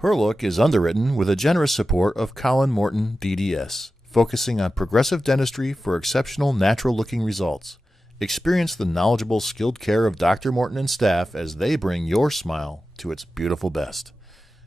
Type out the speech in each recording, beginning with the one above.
Her Look is underwritten with a generous support of Colin Morton DDS, focusing on progressive dentistry for exceptional natural-looking results. Experience the knowledgeable, skilled care of Dr. Morton and staff as they bring your smile to its beautiful best.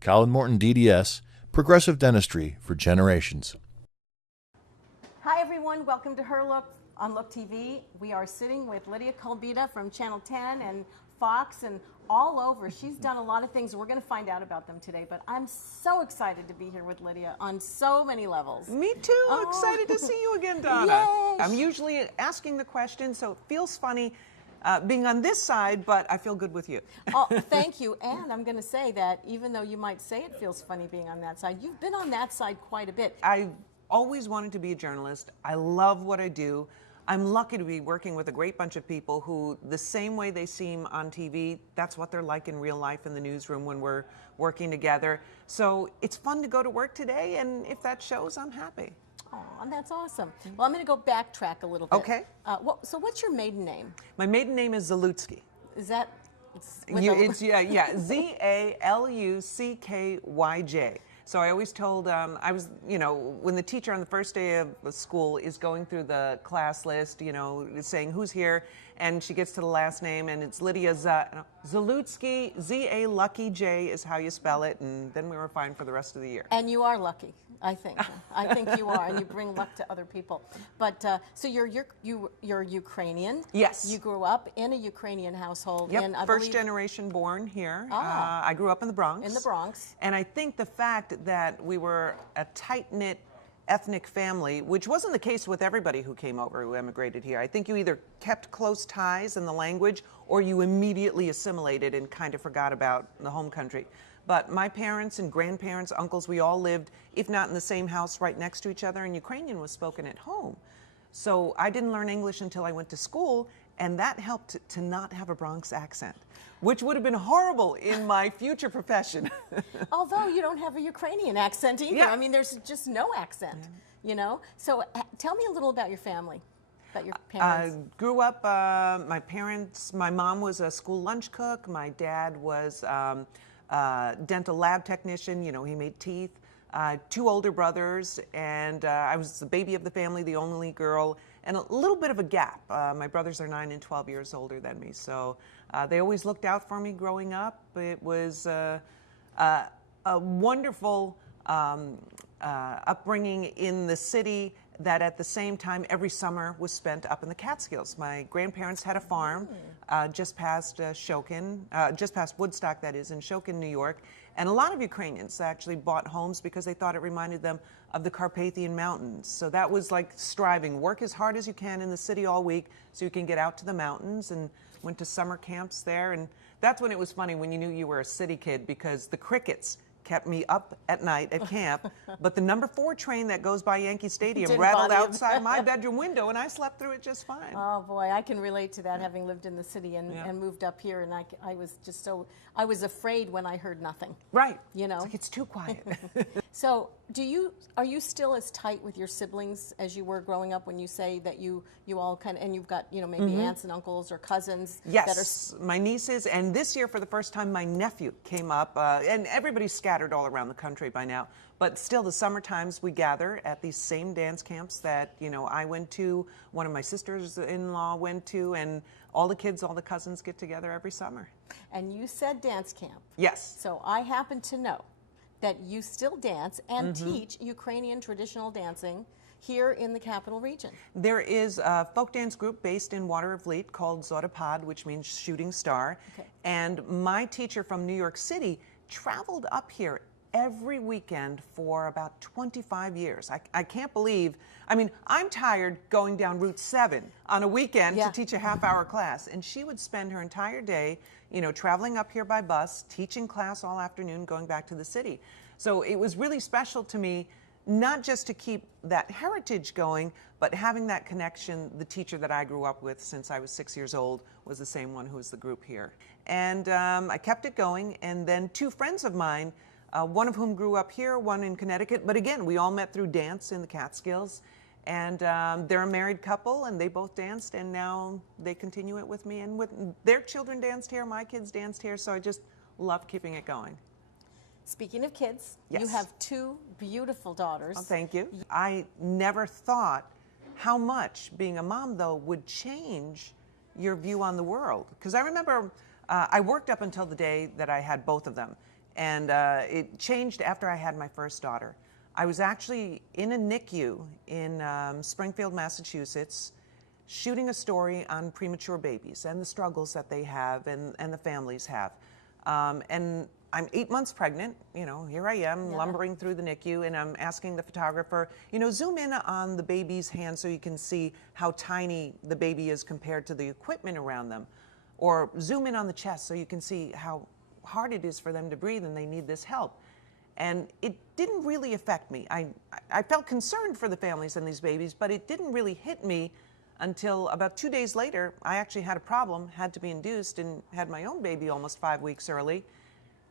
Colin Morton DDS, progressive dentistry for generations. Hi everyone, welcome to Her Look on Look TV. We are sitting with Lydia Kulbida from Channel 10 and Fox and all over. She's done a lot of things. We're going to find out about them today, but I'm so excited to be here with Lydia on so many levels. Me too. Excited to see you again, Donna. Yay. I'm usually asking the question, so it feels funny being on this side, but I feel good with you. Oh, thank you. And I'm going to say that even though you might say it feels funny being on that side, you've been on that side quite a bit. I always wanted to be a journalist. I love what I do. I'm lucky to be working with a great bunch of people who, the same way they seem on TV, that's what they're like in real life in the newsroom when we're working together. So it's fun to go to work today, and if that shows, I'm happy. Oh, that's awesome. Well, I'm going to go backtrack a little bit. Okay. So what's your maiden name? My maiden name is Zalutsky. Is that? Yeah, Z-A-L-U-C-K-Y-J. So I always told, I was, when the teacher on the first day of the school is going through the class list, saying who's here, and she gets to the last name, and it's Lydia Zalutsky, Z-A Lucky J is how you spell it, and then we were fine for the rest of the year. And you are lucky, I think. I think you are, and you bring luck to other people. But, so you're Ukrainian. Yes. You grew up in a Ukrainian household. Yep, in, I first believe, generation born here. Ah. I grew up in the Bronx. in the Bronx. And I think the fact that we were a tight-knit ethnic family, which wasn't the case with everybody who came over, who emigrated here. I think you either kept close ties in the language or you immediately assimilated and kind of forgot about the home country. But my parents and grandparents, uncles, we all lived, if not in the same house, right next to each other, and Ukrainian was spoken at home. So I didn't learn English until I went to school, and that helped to not have a Bronx accent, which would have been horrible in my future profession. Although you don't have a Ukrainian accent either. Yeah. I mean, there's just no accent, So tell me a little about your family, about your parents. Grew up, my mom was a school lunch cook. My dad was dental lab technician. He made teeth. Two older brothers, and I was the baby of the family, the only girl, and a little bit of a gap. My brothers are 9 and 12 years older than me, so they always looked out for me growing up. It was a wonderful upbringing in the city that at the same time every summer was spent up in the Catskills. My grandparents had a farm just past just past Woodstock, that is, in Shokin, New York. And a lot of Ukrainians actually bought homes because they thought it reminded them of the Carpathian Mountains. So that was like striving. Work as hard as you can in the city all week so you can get out to the mountains, and went to summer camps there. And that's when it was funny when you knew you were a city kid, because the crickets kept me up at night at camp, but the number 4 train that goes by Yankee Stadium rattled outside my bedroom window, and I slept through it just fine. Oh boy, I can relate to that, having lived in the city and moved up here, and I was just I was afraid when I heard nothing. Right. It's like, it's too quiet. So are you still as tight with your siblings as you were growing up, when you say that you all kind of, and you've got, maybe aunts and uncles or cousins? Yes, my nieces, and this year for the first time my nephew came up, and everybody's scattered all around the country by now, but still the summer times we gather at these same dance camps that, I went to, one of my sisters-in-law went to, and all the kids, all the cousins get together every summer. And you said dance camp. Yes. So I happen to know that you still dance and teach Ukrainian traditional dancing here in the capital region. There is a folk dance group based in Water-of-Leet called Zorapad, which means shooting star. Okay. And my teacher from New York City traveled up here every weekend for about 25 years. I can't believe, I'm tired going down Route 7 on a weekend to teach a half-hour class, and she would spend her entire day, traveling up here by bus, teaching class all afternoon, going back to the city. So it was really special to me, not just to keep that heritage going, but having that connection. The teacher that I grew up with since I was 6 years old was the same one who was the group here. And I kept it going, and then 2 friends of mine, one of whom grew up here, one in Connecticut, but again, we all met through dance in the Catskills. And they're a married couple, and they both danced, and now they continue it with me. And their children danced here, my kids danced here, so I just love keeping it going. Speaking of kids, you Yes. have two beautiful daughters. Oh, thank you. I never thought how much being a mom, though, would change your view on the world. Because I remember I worked up until the day that I had both of them. And it changed after I had my first daughter. I was actually in a NICU in Springfield, Massachusetts, shooting a story on premature babies and the struggles that they have and the families have. And I'm 8 months pregnant, you know, here I am lumbering through the NICU, and I'm asking the photographer, you know, zoom in on the baby's hand so you can see how tiny the baby is compared to the equipment around them. Or zoom in on the chest so you can see how hard it is for them to breathe and they need this help. And it didn't really affect me. I felt concerned for the families and these babies, but it didn't really hit me until about 2 days later. I actually had a problem, had to be induced, and had my own baby almost 5 weeks early.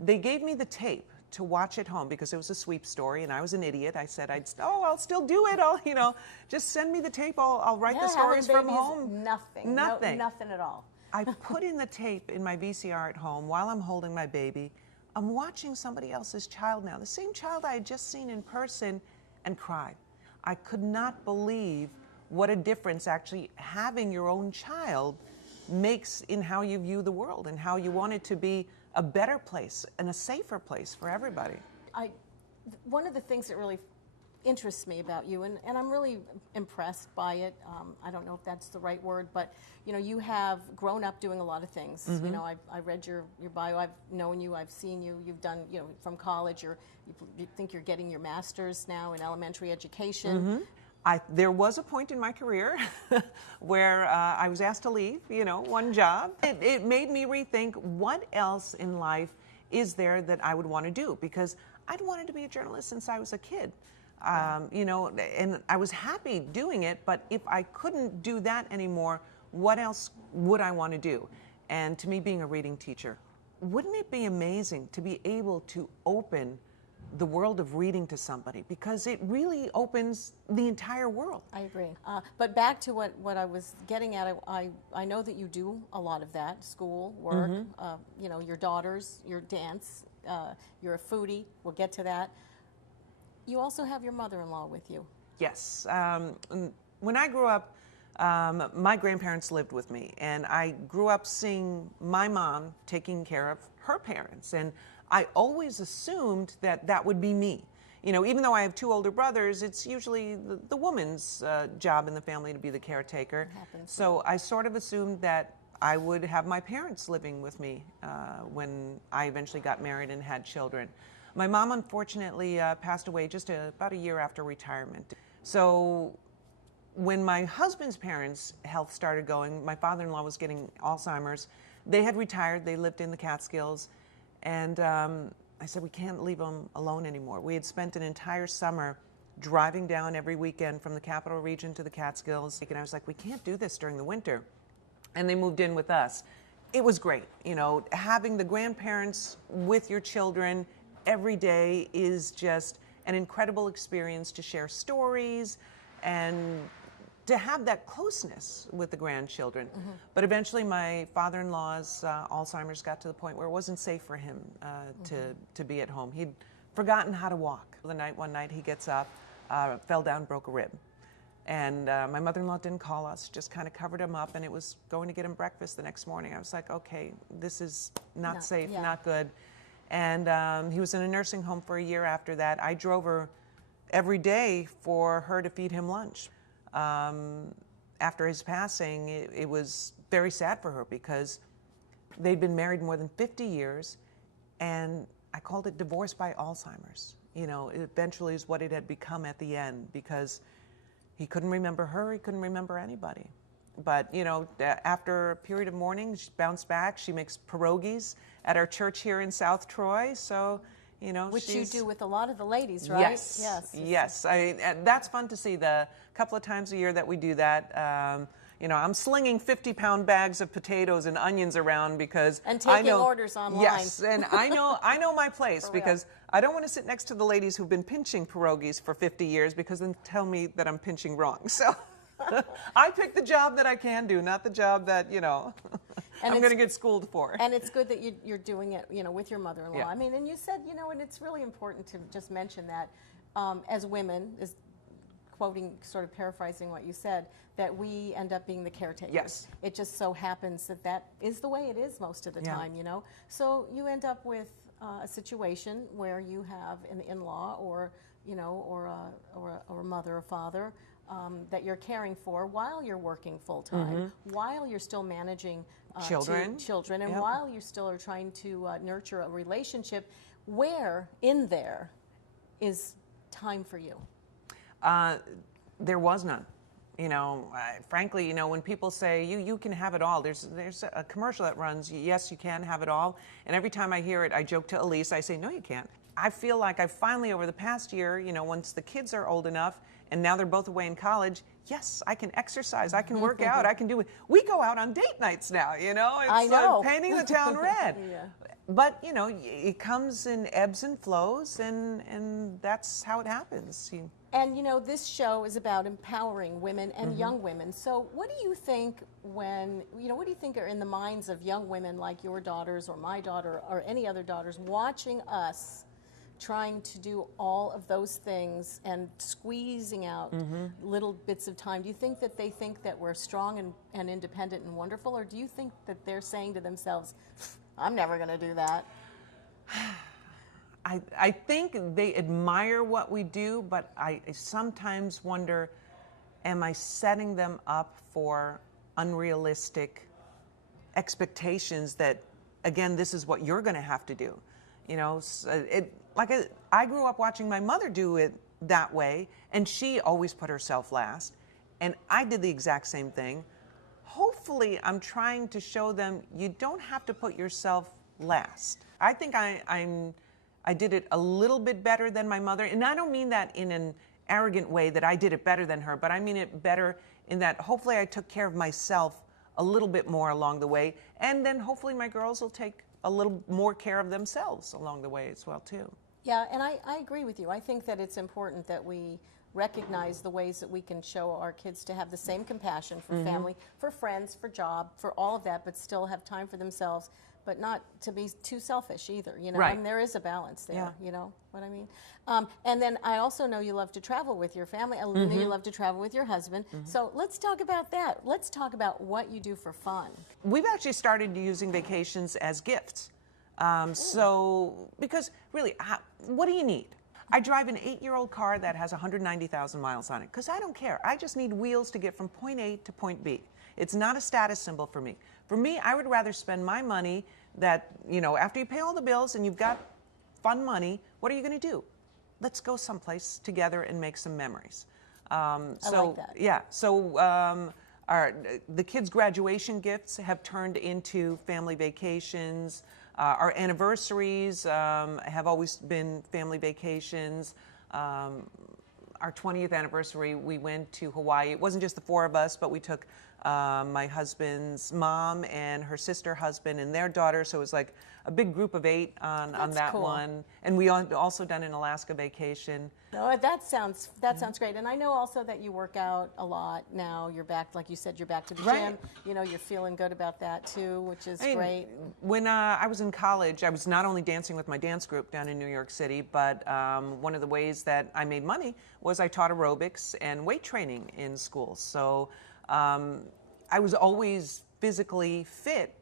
They gave me the tape to watch at home because it was a sweep story, and I was an idiot. I said, I'll still do it. I'll, you know, just send me the tape. I'll write the stories from home. Nothing. Nothing. No, nothing at all. I put in the tape in my VCR at home while I'm holding my baby. I'm watching somebody else's child now, the same child I had just seen in person, and cried. I could not believe what a difference actually having your own child makes in how you view the world and how you want it to be a better place and a safer place for everybody. One of the things that really interests me about you, and I'm really impressed by it. I don't know if that's the right word, but you know, you have grown up doing a lot of things. You know, I read your bio. I've known you. I've seen you. You've done, you know, from college. You think you're getting your master's now in elementary education. There was a point in my career where I was asked to leave, you know, one job. It made me rethink what else in life is there that I would want to do, because I'd wanted to be a journalist since I was a kid. You know, and I was happy doing it, but if I couldn't do that anymore, what else would I want to do? And to me, being a reading teacher, wouldn't it be amazing to be able to open the world of reading to somebody, because it really opens the entire world. I agree. But back to what I was getting at, I know that you do a lot of that, school, work, you know, your daughters, your dance, you're a foodie, we'll get to that. You also have your mother-in-law with you. Yes. When I grew up, my grandparents lived with me, and I grew up seeing my mom taking care of her parents, and I always assumed that that would be me. You know, even though I have two older brothers, it's usually the woman's job in the family to be the caretaker. So I sort of assumed that I would have my parents living with me when I eventually got married and had children. My mom, unfortunately, passed away just about a year after retirement. So when my husband's parents' health started going, my father-in-law was getting Alzheimer's. They had retired. They lived in the Catskills. And I said, we can't leave them alone anymore. We had spent an entire summer driving down every weekend from the Capital Region to the Catskills. And I was like, we can't do this during the winter. And they moved in with us. It was great. You know, having the grandparents with your children every day is just an incredible experience to share stories and to have that closeness with the grandchildren. But eventually my father-in-law's Alzheimer's got to the point where it wasn't safe for him to be at home. He'd forgotten how to walk. One night he gets up, fell down, broke a rib. And my mother-in-law didn't call us, just kind of covered him up, and it was going to get him breakfast the next morning. I was like, okay, this is not safe, not good. And he was in a nursing home for a year after that. I drove her every day for her to feed him lunch. After his passing, it was very sad for her because they'd been married more than 50 years, and I called it divorce by Alzheimer's. You know, it eventually is what it had become at the end, because he couldn't remember her, he couldn't remember anybody. But, you know, after a period of mourning, she bounced back. She makes pierogies at our church here in South Troy, so... You know, which you do with a lot of the ladies, right? Yes, yes. And that's fun to see. The couple of times a year that we do that, you know, I'm slinging 50-pound bags of potatoes and onions around because and taking orders online. Yes, and I know my place because I don't want to sit next to the ladies who've been pinching pierogies for 50 years because then tell me that I'm pinching wrong. So I pick the job that I can do, not the job that, you know. And I'm going to get schooled for. And it's good that you're doing it, with your mother-in-law. Yeah. I mean, and you said, and it's really important to just mention that as women, is quoting, sort of paraphrasing what you said, that we end up being the caretakers. Yes. It just so happens that is the way it is most of the time, So you end up with a situation where you have an in-law or a mother or father that you're caring for while you're working full-time, while you're still managing children, and while you still are trying to nurture a relationship. Where in there is time for you? There was none. Frankly, when people say you can have it all, there's a commercial that runs, yes, you can have it all. And every time I hear it, I joke to Elise, I say, no, you can't. I feel like I finally, over the past year, once the kids are old enough, and now they're both away in college, yes, I can exercise, I can work out, I can do it. We go out on date nights now, It's I know. Painting the town red. Yeah. But, it comes in ebbs and flows, and that's how it happens. And this show is about empowering women and young women. So what do you think what do you think are in the minds of young women like your daughters or my daughter or any other daughters watching us trying to do all of those things and squeezing out little bits of time? Do you think that they think that we're strong and independent and wonderful, or do you think that they're saying to themselves, I'm never going to do that? I think they admire what we do, but I sometimes wonder, am I setting them up for unrealistic expectations that, again, this is what you're going to have to do? I grew up watching my mother do it that way, and she always put herself last, and I did the exact same thing. Hopefully, I'm trying to show them you don't have to put yourself last. I think I did it a little bit better than my mother, and I don't mean that in an arrogant way that I did it better than her, but I mean it better in that hopefully I took care of myself a little bit more along the way, and then hopefully my girls will take a little more care of themselves along the way as well too. Yeah, and I agree with you. I think that it's important that we recognize the ways that we can show our kids to have the same compassion for family, for friends, for job, for all of that, but still have time for themselves, but not to be too selfish either, Right. And there is a balance there, Yeah. you know what I mean? And then I also know you love to travel with your family. I know you love to travel with your husband. So let's talk about that. Let's talk about what you do for fun. We've actually started using vacations as gifts. Because really, what do you need? I drive an 8-year-old car that has 190,000 miles on it because I don't care. I just need wheels to get from point A to point B. It's not a status symbol for me. For me, I would rather spend my money that, after you pay all the bills and you've got fun money, what are you going to do? Let's go someplace together and make some memories. I like that. Yeah. So the kids' graduation gifts have turned into family vacations. Our anniversaries have always been family vacations. Our 20th anniversary, we went to Hawaii. It wasn't just the 4 of us, but we took my husband's mom and her sister husband and their daughter. So it was like a big group of 8 on that cool. one. And we also done an Alaska vacation. Oh, that sounds great. And I know also that you work out a lot now. You're back, like you said, you're back to the Right. gym. You're feeling good about that too, which is great. When I was in college, I was not only dancing with my dance group down in New York City, but one of the ways that I made money was I taught aerobics and weight training in schools. So I was always physically fit,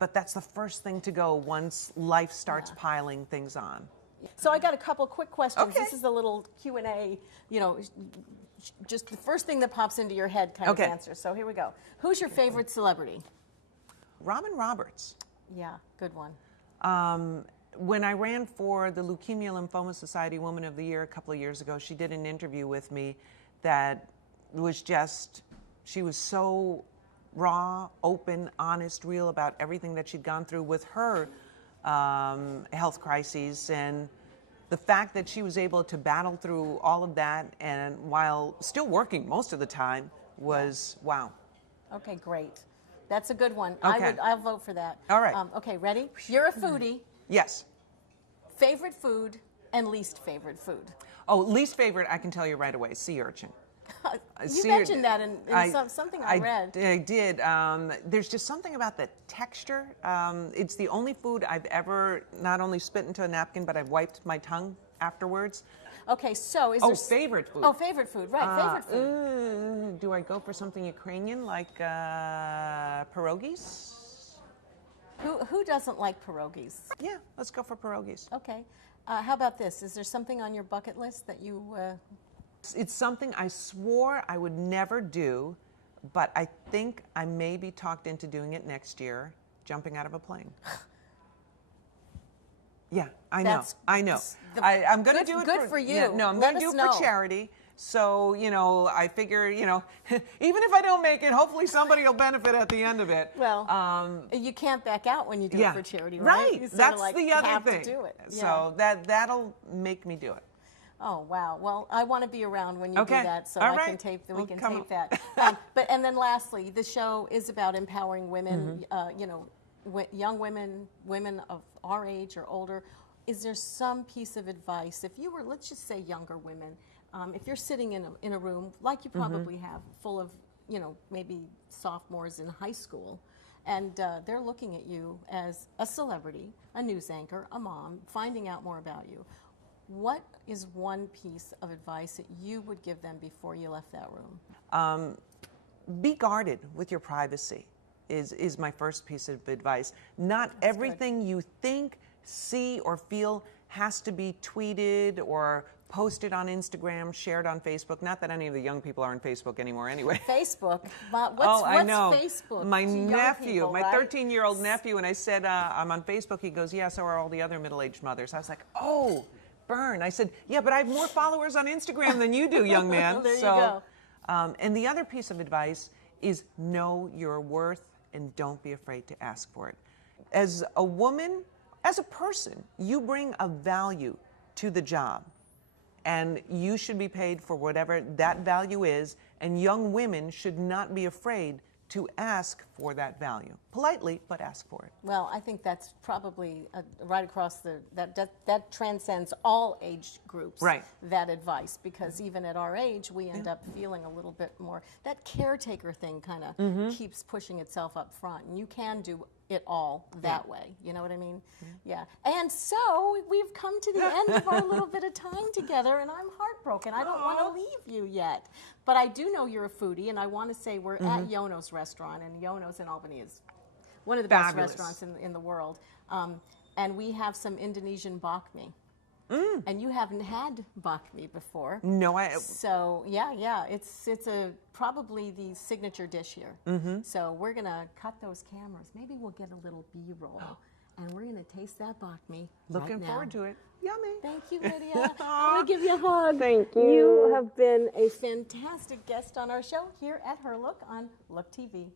but that's the first thing to go once life starts piling things on. So I got a couple quick questions. Okay. This is a little Q&A, just the first thing that pops into your head kind Okay. of answer. So here we go. Who's your favorite celebrity? Robin Roberts. Yeah, good one. When I ran for the Leukemia Lymphoma Society Woman of the Year a couple of years ago, she did an interview with me that was just, she was so raw, open, honest, real about everything that she'd gone through with her health crises, and the fact that she was able to battle through all of that and while still working most of the time was wow. Okay, great. That's a good one. Okay. I'll vote for that. All right. Okay, ready? You're a foodie. Yes. Favorite food and least favorite food. Oh, least favorite, I can tell you right away, sea urchin. You mentioned that in something I read. I did. There's just something about the texture. It's the only food I've ever not only spit into a napkin, but I've wiped my tongue afterwards. Okay, so is favorite food. Oh, favorite food, right, favorite food. Do I go for something Ukrainian like pierogies? Who doesn't like pierogies? Yeah, let's go for pierogies. Okay. How about this? Is there something on your bucket list that you... It's something I swore I would never do, but I think I may be talked into doing it next year, jumping out of a plane. Yeah, I know. I'm going to do it. Good for you. Yeah, no, I'm going to do it for charity. So, I figure, even if I don't make it, hopefully somebody will benefit at the end of it. Well, you can't back out when you do it for charity, right? Right. You That's like the other have thing. To do it. So that'll make me do it. Oh wow! Well, I want to be around when you do that, so All I right. can tape. We can come tape that. And then lastly, the show is about empowering women. Young women, women of our age or older. Is there some piece of advice, if you were, let's just say, younger women, if you're sitting in a room like you probably have, full of maybe sophomores in high school, and they're looking at you as a celebrity, a news anchor, a mom, finding out more about you. What is one piece of advice that you would give them before you left that room? Be guarded with your privacy is my first piece of advice. Not everything you think, see, or feel has to be tweeted or posted on Instagram, shared on Facebook. Not that any of the young people are on Facebook anymore anyway. Facebook? What's I know. Facebook? My nephew, people, my right? 13-year-old nephew, and I said, I'm on Facebook. He goes, yeah, so are all the other middle-aged mothers. I was like, oh, burn. I said, yeah, but I have more followers on Instagram than you do, young man. There you go. And the other piece of advice is know your worth and don't be afraid to ask for it. As a woman, as a person, you bring a value to the job, and you should be paid for whatever that value is, and young women should not be afraid to ask for that value. Politely, but ask for it. Well, I think that's probably right across that transcends all age groups, right. That advice, because even at our age, we end up feeling a little bit more, that caretaker thing kind of keeps pushing itself up front, and you can do it all that way. You know what I mean? Yeah. And so we've come to the end of our little bit of time together, and I'm heartbroken. I don't want to leave you yet. But I do know you're a foodie, and I want to say we're at Yono's restaurant, and Yono's in Albany is one of the best restaurants in the world. And we have some Indonesian banh mi. And you haven't had banh mi before. No, So yeah, it's probably the signature dish here. So we're gonna cut those cameras. Maybe we'll get a little B-roll, and we're gonna taste that banh mi. Looking forward to it. Yummy. Thank you, Lydia. I want to give you a hug. Thank you. You have been a fantastic guest on our show here at Her Look on Look TV.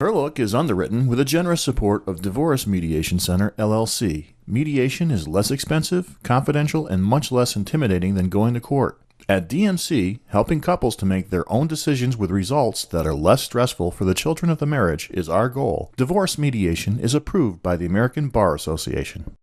Her Look is underwritten with the generous support of Divorce Mediation Center, LLC. Mediation is less expensive, confidential, and much less intimidating than going to court. At DMC, helping couples to make their own decisions with results that are less stressful for the children of the marriage is our goal. Divorce mediation is approved by the American Bar Association.